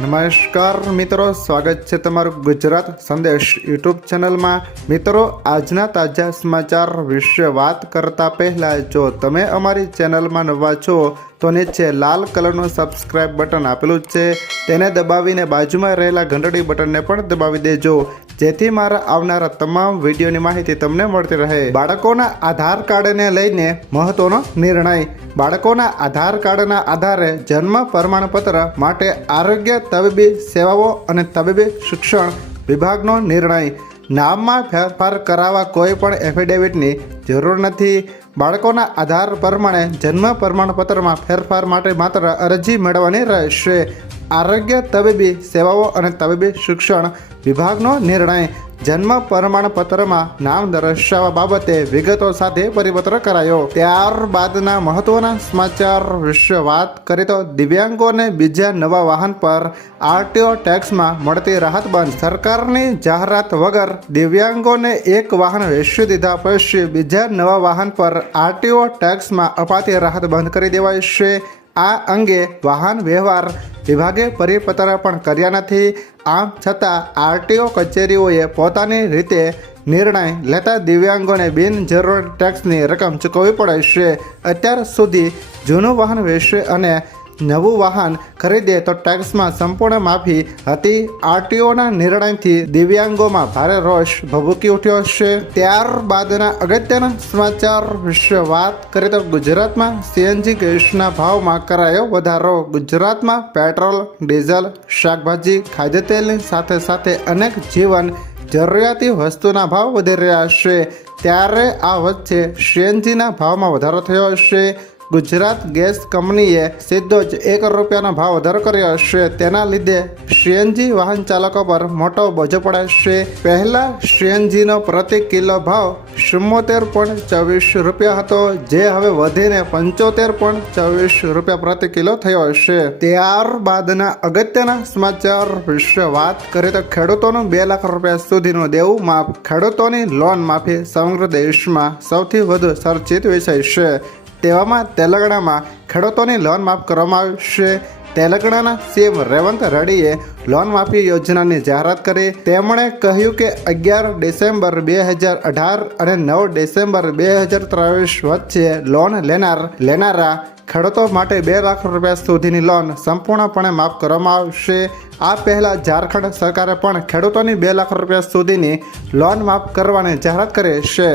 નમસ્કાર મિત્રો, સ્વાગત છે તમારું ગુજરાત સંદેશ યુટ્યુબ ચેનલમાં। મિત્રો, આજના તાજા સમાચાર વિશે વાત કરતા પહેલા જો તમે અમારી ચેનલમાં નવા છો તો નીચે લાલ કલરનું સબસ્ક્રાઇબ બટન આપેલું છે, તેને દબાવીને બાજુમાં રહેલા ઘંટડી બટનને પણ દબાવી દેજો, જેથી મારા આવનારા તમામ વિડીયોની માહિતી તમને મળતી રહે। બાળકોના આધાર કાર્ડને લઈને મહત્વનો નિર્ણય। બાળકોના આધાર કાર્ડના આધારે જન્મ પ્રમાણપત્ર માટે આરોગ્ય તબીબી સેવાઓ અને તબીબી શિક્ષણ વિભાગનો નિર્ણય। નામમાં ફેરફાર કરાવવા કોઈ પણ એફિડેવિટની જરૂર નથી। બાળકોના આધાર પ્રમાણે જન્મ પ્રમાણપત્રમાં ફેરફાર માટે માત્ર અરજી મેળવવાની રહેશે। આરોગ્ય તબીબી સેવાઓ અને તબીબી શિક્ષણ વિભાગનો નિર્ણય। જન્મ પ્રમાણપત્રમાં નામ દર્શાવવા બાબતે વિગતો સાથે પરિપત્ર કરાયો। ત્યારબાદના મહત્વના સમાચાર વિશે વાત કરીએ તો દિવ્યાંગોને બીજા નવા વાહન પર આરટીઓ ટેક્સમાં મળતી રાહત બંધ। સરકારની જાહેરાત વગર દિવ્યાંગોને એક વાહન વેચી દીધા પછી બીજા નવા વાહન પર આરટીઓ ટેક્સમાં અપાતી રાહત બંધ કરી દેવાઈ છે। આ અંગે વાહન વ્યવહાર વિભાગે પરિપત્ર પણ કર્યા નથી। આમ છતાં આરટીઓ કચેરીઓએ પોતાની રીતે નિર્ણય લેતા દિવ્યાંગોને બિનજરૂરી ટેક્સની રકમ ચૂકવવી પડે છે। અત્યાર સુધી જૂનું વાહન વેચે અને નવું વાહન ખરીદે તો ટેક્સમાં સંપૂર્ણ માફી હતી। આરટીઓના નિર્ણયથી દિવ્યાંગોમાં ભારે રોષ ભભૂકી ઉઠ્યો છે। ત્યારબાદના અગત્યના સમાચાર વિશે વાત કરીએ તો ગુજરાતમાં સીએનજી ગેસના ભાવમાં કરાયો વધારો। ગુજરાતમાં પેટ્રોલ, ડીઝલ, શાકભાજી, ખાદ્યતેલની સાથે સાથે અનેક જીવન જરૂરિયાતી વસ્તુના ભાવ વધી રહ્યા છે, ત્યારે આ વચ્ચે સીએનજીના ભાવમાં વધારો થયો છે। ગુજરાત ગેસ કંપનીએ સીધો જ ₹1નો ભાવ વધારો કર્યો છે। તેના લીધે સીએનજી વાહન ચાલકો પર મોટો બોજો પડે છે। પહેલા સીએનજીનો પ્રતિ કિલો ભાવ ₹74.24 હતો, જે હવે વધીને ₹75.24 પ્રતિ કિલો થયો છે। ત્યારબાદના અગત્યના સમાચાર વિશે વાત કરીએ તો ખેડૂતોનું ₹2 લાખ સુધીનું દેવું માફ। ખેડૂતોની લોન માફી સમગ્ર દેશમાં સૌથી વધુ ચર્ચિત વિષય છે। તેવામાં તેલંગાણામાં ખેડૂતોની લોન માફ કરવામાં આવી છે। તેલંગાણાના સીએમ રેવંત રેડ્ડીએ લોન માફી યોજનાની જાહેરાત કરી। તેમણે કહ્યું કે 11 ડિસેમ્બર 2018 અને 9 ડિસેમ્બર 2023 વચ્ચે લોન લેનારા ખેડૂતો માટે ₹2 લાખ સુધીની લોન સંપૂર્ણપણે માફ કરવામાં આવશે। આ પહેલા ઝારખંડ સરકારે પણ ખેડૂતોની ₹2 લાખ સુધીની લોન માફ કરવાની જાહેરાત કરી છે।